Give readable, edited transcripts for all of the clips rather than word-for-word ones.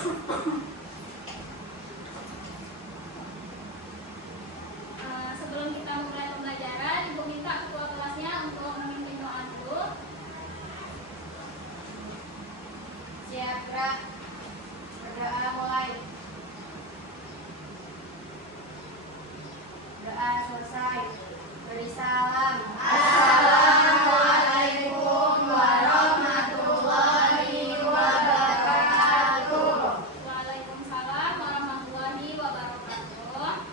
Sebelum kita mulai pembelajaran, Ibu minta ketua kelasnya untuk memimpin doa dulu. Siap, gerak. Berdoa mulai. Doa selesai. Beri salam. Assalamualaikum warahmatullahi wabarakatuh. Waalaikumsalam warahmatullahi wabarakatuh.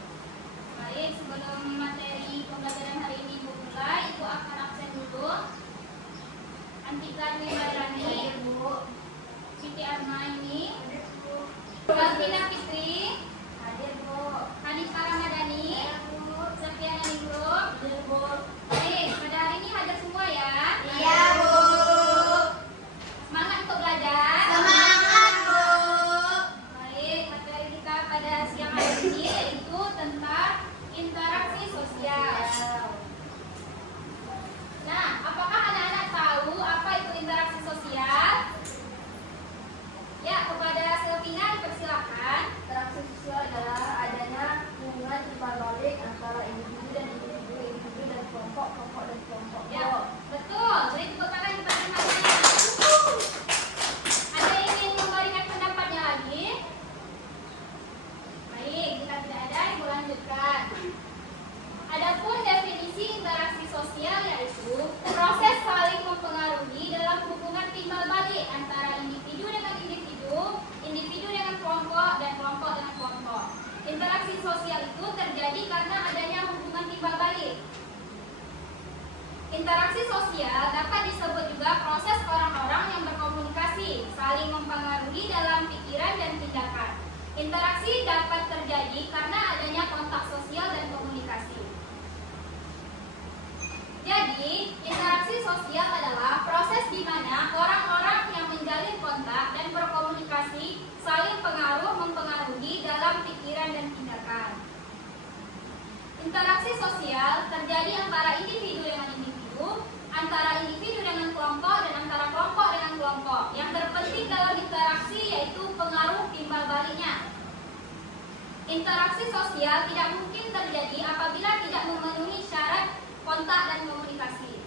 Baik, sebelum materi pembelajaran hari ini Ibu mulai, Ibu akan absen dulu. Antika Dwi Mairani, Bu. Siti Armaini, Balvina Fitri, Hadir, Bu. Hanifah Ramadhani, Septiana Ningrum. Hadir, Bu. Baik, pada hari ini hadir semua ya. Iya, Bu. Semangat untuk belajar. Semangat, Bu. Baik, materi kita pada siang hari ini yaitu tentang interaksi sosial. Nah, apakah anak-anak tahu apa itu interaksi sosial? Ya, kepada Selvina dipersilakan. Interaksi sosial adalah adanya hubungan timbal balik antara individu dan kelompok dan kelompok. Ya, betul. Beri tepuk tangan kepada teman-teman. Ada yang ingin memberikan pendapatnya lagi? Baik, jika tidak ada, Ibu lanjutkan. Adapun definisi interaksi sosial yaitu proses saling mempengaruhi dalam hubungan timbal balik antara individu dengan individu, individu dengan kelompok, dan kelompok dengan kelompok. Interaksi sosial itu terjadi karena adanya hubungan timbal balik. Interaksi sosial dapat disebut juga proses orang-orang yang berkomunikasi, saling mempengaruhi dalam pikiran dan tindakan. Interaksi dapat terjadi karena adanya kontak sosial dan komunikasi. Jadi, interaksi sosial adalah proses di mana orang-orang yang menjalin kontak dan berkomunikasi saling mempengaruhi dalam pikiran dan tindakan. Interaksi sosial terjadi antara individu dengan individu, antara individu dengan kelompok, dan antara kelompok dengan kelompok. Yang terpenting dalam interaksi yaitu pengaruh timbal baliknya. Interaksi sosial tidak mungkin terjadi apabila tidak memenuhi syarat kontak dan komunikasi.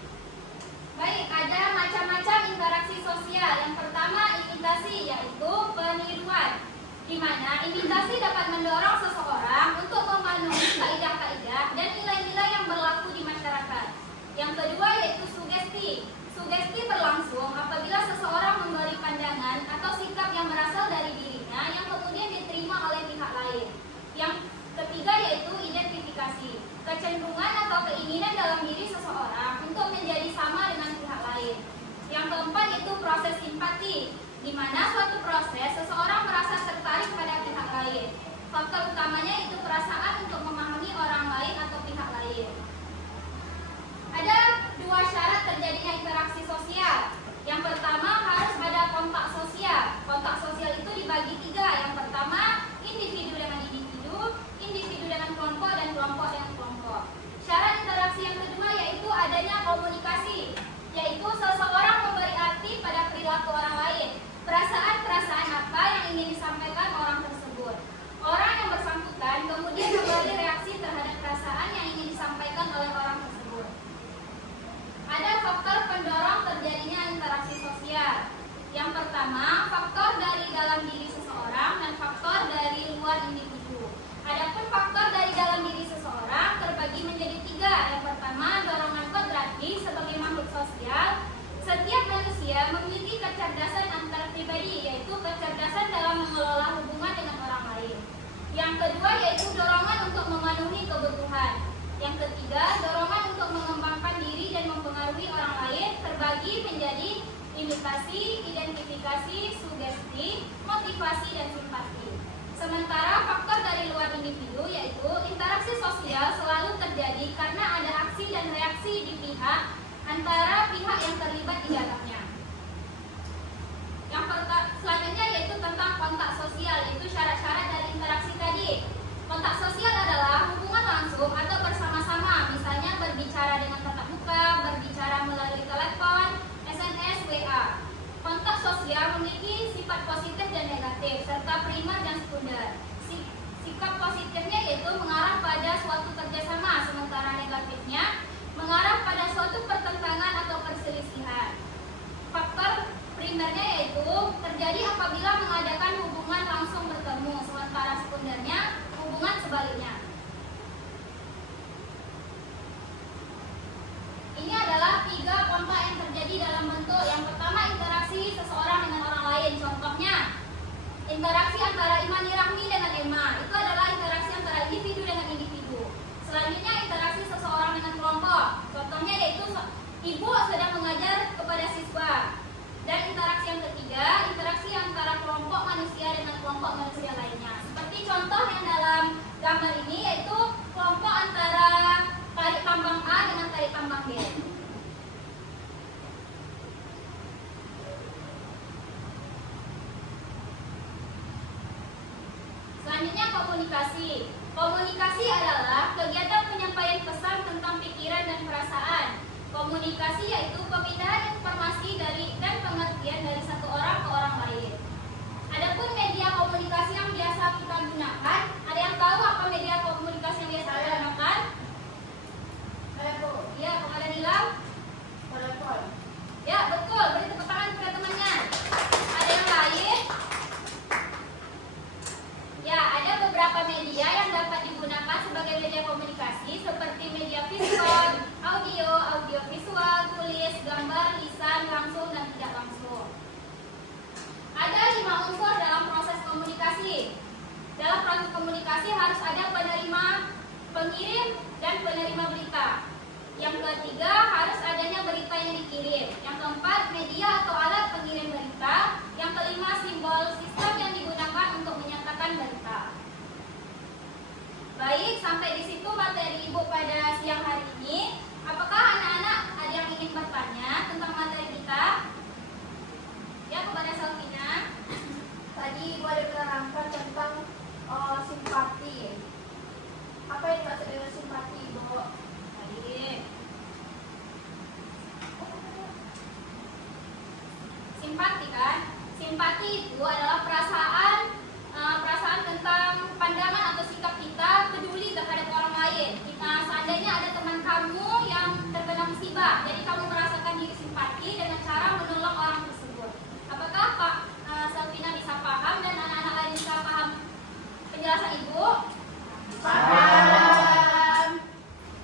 Baik, ada macam-macam interaksi sosial. Yang pertama, imitasi, yaitu peniruan, di mana imitasi dapat mendorong seseorang untuk memenuhi kaidah-kaidah dan nilai-nilai yang berlaku di masyarakat. Yang kedua yaitu sugesti. Sugesti berlangsung apabila seseorang memberi pandangan atau sikap yang berasal dari dirinya yang kemudian diterima oleh pihak lain. Yang ketiga yaitu identifikasi. Kecenderungan atau keinginan dalam diri seseorang untuk menjadi sama dengan pihak lain. Yang keempat yaitu proses simpati, di mana suatu proses seseorang merasa tertarik pada pihak lain. Faktor utamanya itu perasaan untuk memahami orang lain atau pihak lain. Ada dua syarat terjadinya interaksi sosial. Yang pertama harus ada kontak sosial. Kontak sosial itu dibagi tiga. Yang pertama individu dengan individu, individu dengan kelompok, dan kelompok dengan kelompok. Syarat interaksi yang kedua yaitu adanya komunikasi, yaitu seseorang memberi arti pada perilaku orang lain. Perasaan-perasaan apa yang ingin disampaikan orang tersebut. Orang yang bersangkutan kemudian memberi reaksi terhadap perasaan yang ingin disampaikan oleh orang tersebut. Ada faktor pendorong terjadinya interaksi sosial. Yang pertama, faktor dari dalam diri seseorang dan faktor dari luar individu. Adapun faktor dari dalam diri seseorang terbagi menjadi tiga. Yang pertama, dorongan kodrati sebagai makhluk sosial. Setiap manusia memiliki kecerdasan antar pribadi, yaitu kecerdasan dalam mengelola hubungan dengan orang lain. Yang kedua yaitu dorongan untuk memenuhi kebutuhan. Yang ketiga, dorongan untuk mengembangkan diri dan mempengaruhi orang lain terbagi menjadi imitasi, identifikasi, sugesti, motivasi, dan simpati. Sementara faktor dari luar individu yaitu interaksi sosial selalu terjadi karena ada aksi dan reaksi di pihak antara pihak yang terlibat di dalamnya. Yang selanjutnya yaitu tentang kontak sosial, yaitu syarat-syarat dari interaksi tadi. Kontak sosial adalah hubungan langsung atau bersama-sama, misalnya berbicara dengan tatap muka, berbicara melalui telepon, SMS, WA. Kontak sosial memiliki sifat positif dan negatif, serta Interaksi antara Imani Rahmi dengan Emma itu adalah interaksi antara individu dengan individu. Selanjutnya interaksi seseorang dengan kelompok. Contohnya yaitu ibu sedang mengajar kepada siswa. Dan interaksi yang ketiga, interaksi antara kelompok manusia dengan kelompok manusia lainnya. Seperti contoh yang dalam gambar ini yaitu kelompok antara tarik tambang A dengan tarik tambang B. Selanjutnya komunikasi. Komunikasi adalah kegiatan penyampaian pesan tentang pikiran dan perasaan. Komunikasi yaitu pemindahan informasi dan pengertian dari satu orang ke orang lain. Adapun media komunikasi yang biasa kita gunakan, ada yang tahu apa media komunikasi yang biasa kita gunakan? Telepon. Ya, kepada Nilam. Telepon. Ya, betul. Beri tepuk tangan kepada temannya. Ada yang lain? Ya, ada beberapa media yang dapat digunakan sebagai media komunikasi seperti media visual, audio, audiovisual, tulis, gambar, lisan, langsung dan tidak langsung. Ada 5 unsur dalam proses komunikasi. Dalam proses komunikasi harus ada penerima, pengirim, dan penerima berita. Yang ketiga, harus adanya berita yang dikirim. Yang keempat, media atau alat pengirim berita. Yang kelima, simbol sistem yang digunakan untuk menyatakan berita. Baik, sampai di situ materi Ibu pada siang hari ini. Apakah anak-anak ada yang ingin bertanya tentang materi kita? Ya, kepada Salvina. Tadi Ibu ada menerangkan tentang simpati. Apa yang dimaksud dengan simpati, Ibu? Baik. Simpati kan? Simpati itu adalah perasaan tentang pandangan atau sikap kita peduli terhadap orang lain. Seandainya ada teman kamu yang terkena musibah, jadi kamu merasakan diri simpati dengan cara menolong orang tersebut. Apakah Pak Selvina bisa paham dan anak-anak lain bisa paham penjelasan Ibu? Paham.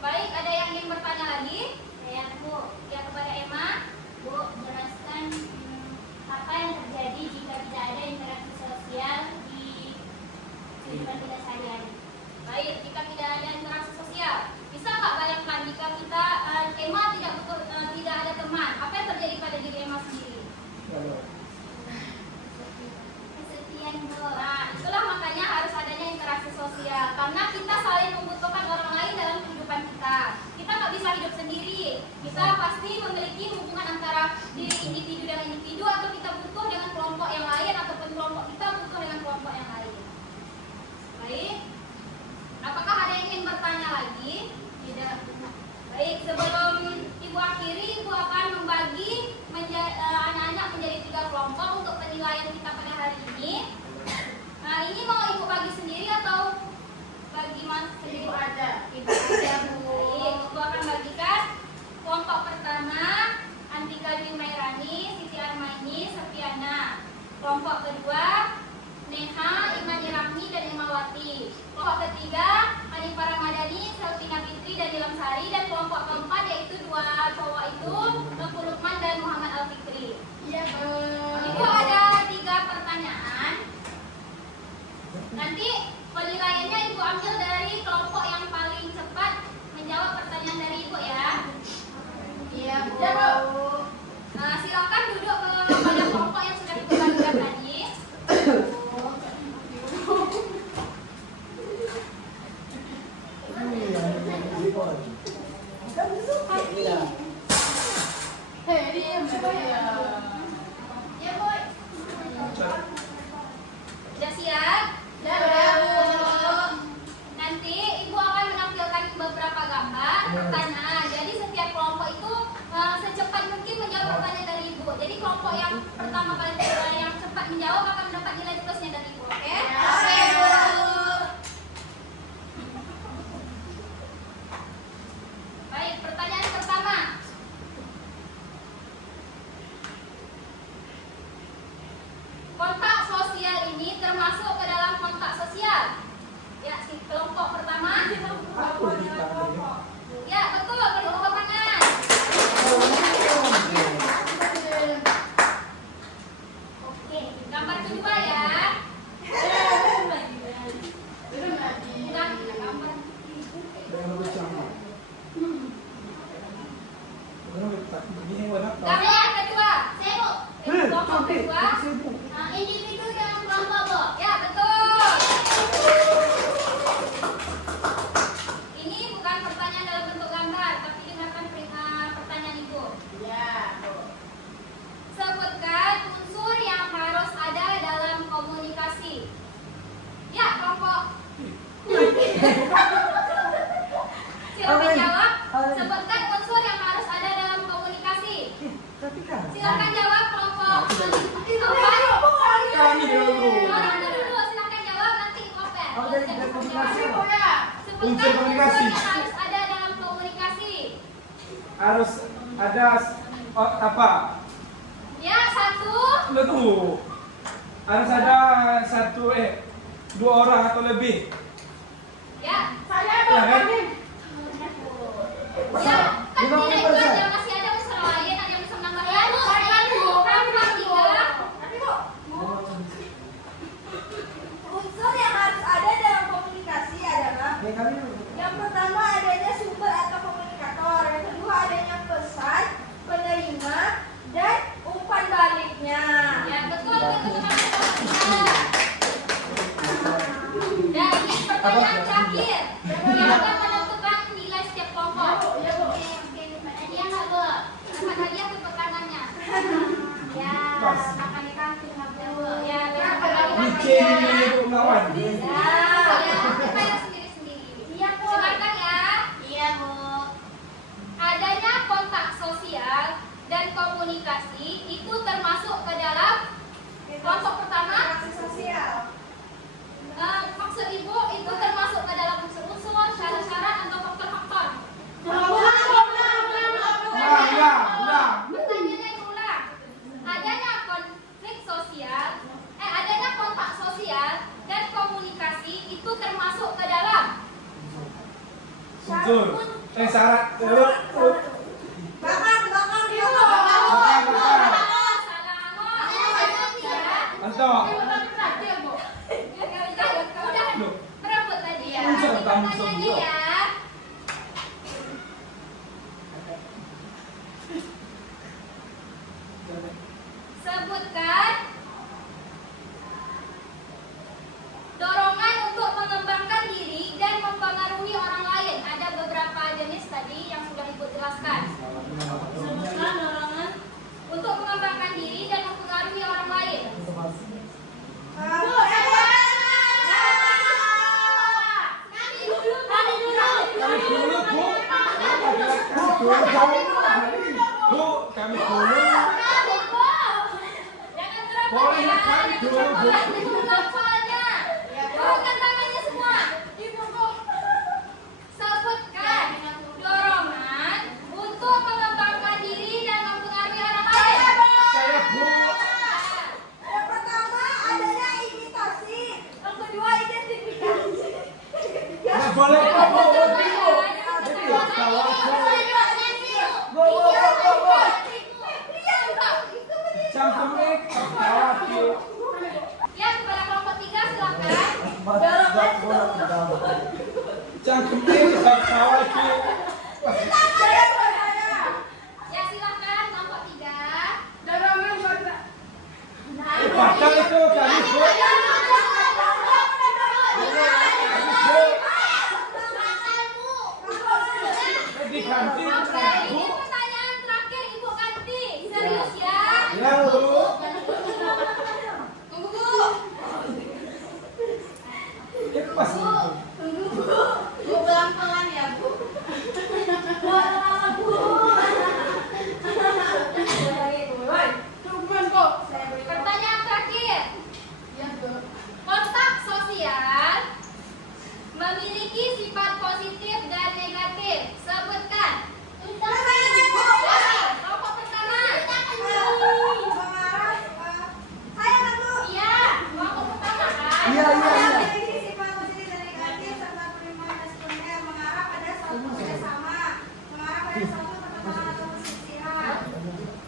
Baik, ada yang ingin bertanya lagi? Saya Bu, Ya, kepada Emma. Bu jelaskan apa yang terjadi jika tidak ada interaksi sosial di kehidupan kita sehari-hari. Baik, jika tidak ada interaksi sosial, bisa nggak bayangkan jika kita Emma tidak ada teman, apa yang terjadi pada diri Emma sendiri? Kesepian Bu. Nah, itulah makanya harus adanya interaksi sosial, karena kita saling membutuhkan orang lain dalam kehidupan kita. Kita nggak bisa hidup sendiri. Kita pasti memiliki hubungan antara diri individu dengan individu, atau kita butuh dengan kelompok yang lain, ataupun kelompok kita butuh dengan kelompok yang lain. Baik. Apakah ada yang ingin bertanya lagi? Tidak. Baik, sebelum Ibu akhiri, Ibu akan membagi anak-anak menjadi 3 kelompok untuk penilaian kita pada hari ini. Nah, ini mau Ibu bagi sendiri atau bagi Mas sendiri? Ibu aja. Ibu aja, Bu. Baik, Ibu akan bagikan kelompok pertama Antika Dwi Mairani, Siti Armaini, Sepiana. Kelompok kedua Neha, Imani Rahmi, dan Emawati. Kelompok ketiga Hanifah Ramadhani, Selvina Fitri, dan Nilam Sari. Dan kelompok keempat yaitu 2 cowok itu Noful Lukman dan Muhammad Al Fikri. Iya, Bu. Ibu ada 3 pertanyaan. Nanti penilaiannya Ibu ambil dari kelompok yang paling cepat menjawab pertanyaan dari Ibu ya. Iya, Bu. Ya, Bu. Silakan duduk pada kelompok yang sudah Ibu bagikan tadi. Ya, Bu. Sudah siap? Sudah, Bu. Nanti Ibu akan menampilkan beberapa gambar pertanyaan. Jadi setiap kelompok itu secepat mungkin menjawab pertanyaan dari Ibu. Jadi kelompok yang pertama kali yang cepat menjawab akan mendapat nilai plusnya dari Ibu. Oke? Oke, Bu. Baik, pertanyaan pertama. Kontak sosial ini termasuk ke dalam kontak sosial? Ya, si kelompok pertama. Ya, betul. Beri tepuk tangan. Oke, gambar kedua ya. Sebutkan komunikasi. unsur yang harus ada dalam komunikasi. Harus ada apa? Ya, satu. Betul. Harus ada dua orang atau lebih. Ya, Saya Ya kan? ya. Kan 50%. tidak itu aja, masih ada unsur lain, ada yang bisa menambahkan. Satu, tambah tiga. Unsur yang harus ada dalam komunikasi adalah yang pertama adanya sumber atau komunikator, yang kedua adanya pesan, penerima, dan umpan baliknya. Ya, betul, betul. Dan ini pertanyaan terakhir. Yang akan menentukan nilai setiap kelompok. Dia nggak Bu. Dapat hadiah untuk pertanyaannya. Ya, Pas. makan di kantin nggak Bu. Ya, Ini C ini untuk melawan. bayar sendiri-sendiri. Iya Bu. Silakan ya. Iya Bu. Adanya kontak sosial dan komunikasi itu termasuk ke dalam kelompok pertama. Interaksi sosial. Maksud ibu itu termasuk ke dalam unsur-unsur, syarat-syarat atau faktor-faktor. Nah. Pertanyaannya diulang. Adanya konflik sosial, adanya kontak sosial dan komunikasi itu termasuk ke dalam Unsur. Syarat. Belakang dia. salah ya. Anto. Udah berebut tadi ya. Unsur Ini tamu pertanyaannya sendiri. ya. Sebutkan dorongan untuk mengembangkan diri dan mempengaruhi orang lain. Ada beberapa jenis tadi yang sudah Ibu jelaskan. Sebutkan dorongan untuk mengembangkan diri dan mempengaruhi orang lain. Kami dulu. Jangan berebut Boleh, ya. kami dulu, Bu. Nanti diulang soalnya. Turunkan tangannya semua. Sebutkan dorongan untuk mengembangkan diri dan mempengaruhi orang lain. Saya Bu. Yang pertama adanya imitasi, yang kedua identifikasi. Nggak boleh Bu. Cangkem kawaki. Ya, kepada kelompok 3 silakan. Cangkem kawaki. Ya, silakan kelompok 3. Padahal itu kami Bu. Di kantin Oke, Bu. ini pertanyaan terakhir Ibu Kanti. Serius ya. Ya Bu. Tunggu Bu. Itu pas Bu. Pelan-pelan ya, Bu. Pertanyaan terakhir. Kontak sosial memiliki sifat positif dan negatif. Sebutkan. Kelompok pertama. Iya, kelompok pertama kan? Iya.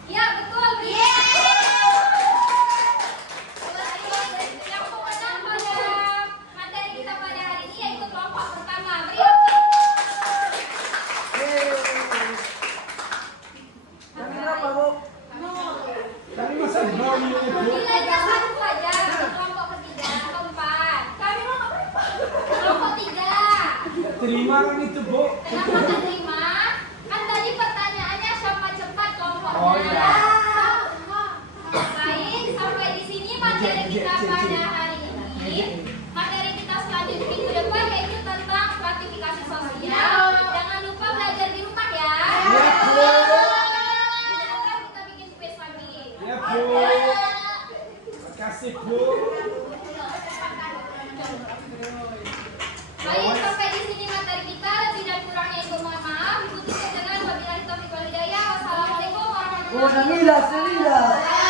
Iya, betul. Yang pemenang pada materi kita pada hari ini yaitu kelompok pertama. Beri Kami masa nol ini Bu. nilainya 1 saja untuk kelompok ketiga, keempat. Kelompok 3. Terima kan itu Bu. Kenapa nggak terima? Kan tadi pertanyaannya siapa cepat kelompoknya. Oh, iya. Baik, sampai di sini materi kita pada hari ini. Materi kita selanjutnya minggu depan yaitu tentang stratifikasi sosial. Jangan lupa belajar di rumah ya. Ya Bu. Silakan kita bikin quiz lagi. Ya Bu. Terima kasih Bu. Baik, sampai di sini materi Oh, nangilas.